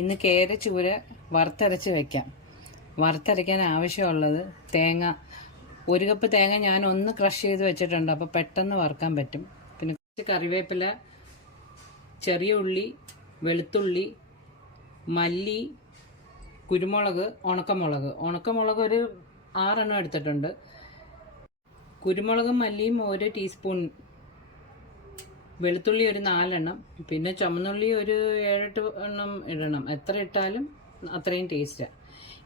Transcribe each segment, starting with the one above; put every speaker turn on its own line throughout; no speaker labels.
ഇന്ന് കേര ചൂര വറുത്തരച്ച് വെക്കാം. വറുത്തരയ്ക്കാൻ ആവശ്യമുള്ളത് തേങ്ങ. ഒരു കപ്പ് തേങ്ങ ഞാൻ ഒന്ന് ക്രഷ് ചെയ്ത് വെച്ചിട്ടുണ്ട്. അപ്പോൾ പെട്ടെന്ന് വറുക്കാൻ പറ്റും. പിന്നെ കുറച്ച് കറിവേപ്പില ചെറിയ ഉള്ളി വെളുത്തുള്ളി മല്ലി കുരുമുളക് ഉണക്കമുളക്. ഉണക്കമുളക് ഒരു ആറെണ്ണം എടുത്തിട്ടുണ്ട്. കുരുമുളകും മല്ലിയും ഒരു ടീസ്പൂൺ വെളുത്തുള്ളി ഒരു നാലെണ്ണം പിന്നെ ചുമന്നുള്ളി ഒരു ഏഴെട്ട് എണ്ണം ഇടണം. എത്ര ഇട്ടാലും അത്രയും ടേസ്റ്റാണ്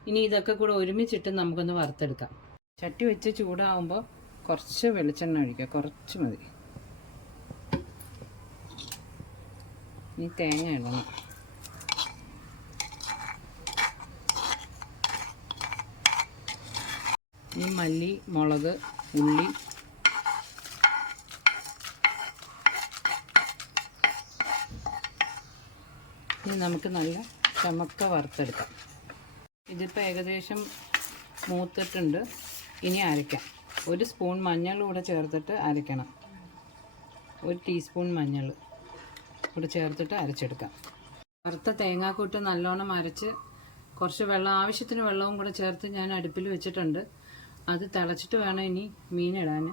ഇനി ഇതൊക്കെ കൂടെ ഒരുമിച്ചിട്ട് നമുക്കൊന്ന് വറുത്തെടുക്കാം. ചട്ടി വെച്ച് ചൂടാവുമ്പോൾ കുറച്ച് വെളിച്ചെണ്ണ ഒഴിക്കുക. കുറച്ച് മതി. ഇനി തേങ്ങ ഇടണം. ഈ മല്ലി മുളക് ഉള്ളി ഇനി നമുക്ക് നല്ല ചമക്ക വറുത്തെടുക്കാം. ഇതിപ്പോൾ ഏകദേശം മൂത്തിട്ടുണ്ട്. ഇനി അരയ്ക്കാം. ഒരു സ്പൂൺ മഞ്ഞൾ കൂടെ ചേർത്തിട്ട് അരയ്ക്കണം. ഒരു ടീസ്പൂൺ മഞ്ഞൾ കൂടെ ചേർത്തിട്ട് അരച്ചെടുക്കാം. വറുത്ത തേങ്ങാക്കൂട്ട് നല്ലോണം അരച്ച് കുറച്ച് വെള്ളം ആവശ്യത്തിന് വെള്ളവും കൂടെ ചേർത്ത് ഞാൻ അടുപ്പിൽ വെച്ചിട്ടുണ്ട്. അത് തിളച്ചിട്ട് വേണം ഇനി മീനിടാൻ.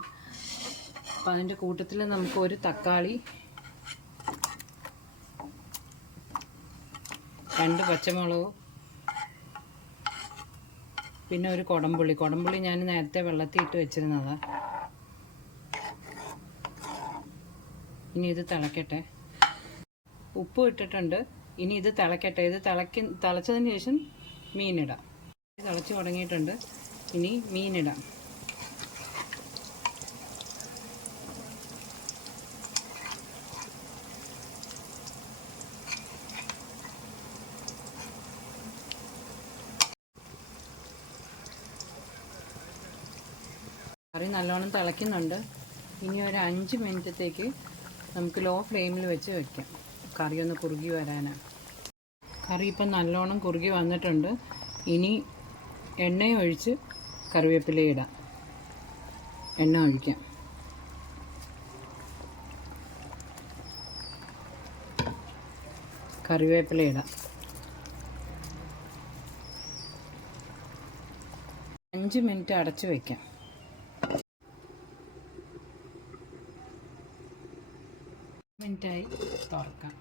അപ്പം അതിന്റെ കൂട്ടത്തിൽ നമുക്ക് ഒരു തക്കാളി രണ്ട് പച്ചമുളക്. പിന്നെ ഒരു കുടംപുളി. കുടംപുളി ഞാൻ നേരത്തെ വെള്ളത്തിൽ ഇട്ട് വെച്ചിരുന്നതാ. ഇനി ഇത് തിളക്കട്ടെ. ഉപ്പ് ഇട്ടിട്ടുണ്ട്. ഇനി ഇത് തിളക്കട്ടെ. ഇത് തിളക്കി തിളച്ചതിന് ശേഷം മീനിടാം തിളച്ച് തുടങ്ങിയിട്ടുണ്ട്. ഇനി മീനിടാം കറി നല്ലോണം തിളയ്ക്കുന്നുണ്ട്. ഇനി ഒരു അഞ്ച് മിനിറ്റത്തേക്ക് നമുക്ക് ലോ ഫ്ലെയിമിൽ വെച്ച് വെക്കാം. കറി ഒന്ന് കുറുകി വരാനാണ് കറി ഇപ്പം നല്ലോണം കുറുകി വന്നിട്ടുണ്ട്. ഇനി എണ്ണ ഒഴിച്ച് കറിവേപ്പില ഇടാം. എണ്ണ ഒഴിക്കാം. കറിവേപ്പില ഇടാം. അഞ്ച് മിനിറ്റ് അടച്ചു വയ്ക്കാം മിനിറ്റായി തുറക്കാം.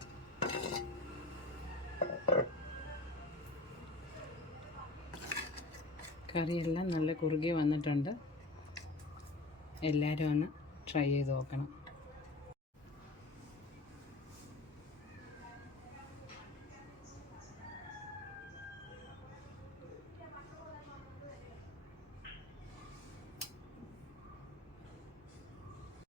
കറിയെല്ലാം നല്ല കുറുകി വന്നിട്ടുണ്ട്. എല്ലാവരും ഒന്ന് ട്രൈ ചെയ്ത് നോക്കണം.